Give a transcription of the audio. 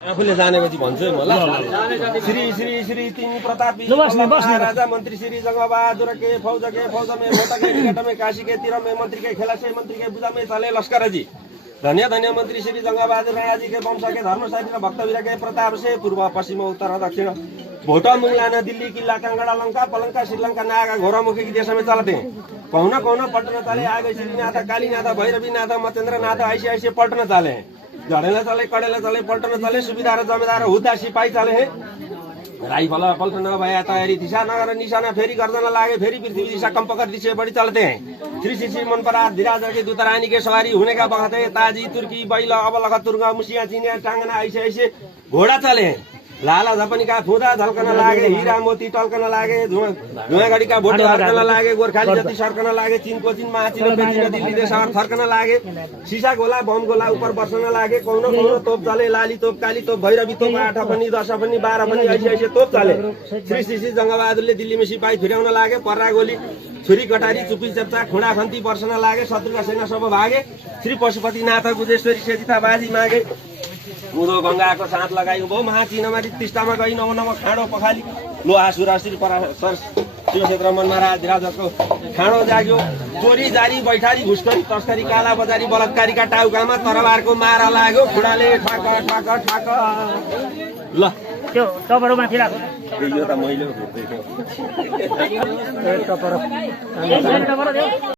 आफूले जानेपछि भन्छु है मलाई श्री श्री श्री तिमी प्रतापी राजा मन्त्री श्री जंगबहादुर के फौज में मोटा के निकट में काशी के तीर में मंत्री के खेला से मंत्री के बुझा में चले लश्कर जी धन्य धन्य मंत्री श्री जंगबहादुर राणा जी के वंश के धर्मशाली भक्तवीर के प्रताप से पूर्व पश्चिम उत्तर दक्षिण भोटा मुंगलाना दिल्ली किला कांगड़ा लंका पलंका श्रीलंका नागा घोरामुखी के देश में चलते हैं कौन पटना चले आगे श्रीनाथ कालीनाथ भैरवीनाथ मतेन्द्रनाथ ऐसे पटना चले झड़ेला चले कड़ेला चले पल्टन चले सुविधार जमेदार हुद्दा सिपाही चले हैं राइफल पल्टन भया तयारी दिशा नगर निशाना फेरी गर्दन लागे फेरी पृथ्वी दिशा कंपकर दिशा बड़ी चलते हैं श्री श्री मनपरा धीराज के दूतरानी के सवारी होने का वक्त है ताजी तुर्की बैल अबलग तुर्गा मुसिया चिनिया टांगना ऐसे घोड़ा चले हैं लाला झपनी का फुदा झल्कन लागे हीरा मोती टल्कन लागे धुआं गाड़ी का भोटे हर्कन लागे गोर्खाली जति सर्कन लागे चीनको चीन महाचीन बेचिन दिल्ली देशहर थर्कन लागे सीसा गोला बम गोला ऊपर बर्सन लागे कौन तोप चले लाली तोप काली तोप भैरवी तोप 8 पनि 10 पनि 12 पनि ऐसे तोप चले श्री श्री जंगबहादुरले दिल्लीमा सिपाही फिराउन लागे पर्रा गोली छुरी कटारी चुपी चेप्चा खुँडा खन्ती पर्सन लागे शत्रुका सेना सब भागे श्री पशुपतिनाथ गुजेश्वरी सेजिता बाजी मागे उदो गंगाको साथ लगाई भो महाचिनमा तिस्तामा गई नव खाँडो पखाली लोहा सुराश्री पराशर शिव क्षेत्र मनमा राजको खाँडो जाग्यो चोरी जारी बैठारी घुसखोरी तस्करी काला बजारी बलात्कारीका टाउकामा तरबारको मारा लाग्यो खुडाले ठाक ठाक ठाक ल त्यो टपरो माथि राख्नु यो त मैले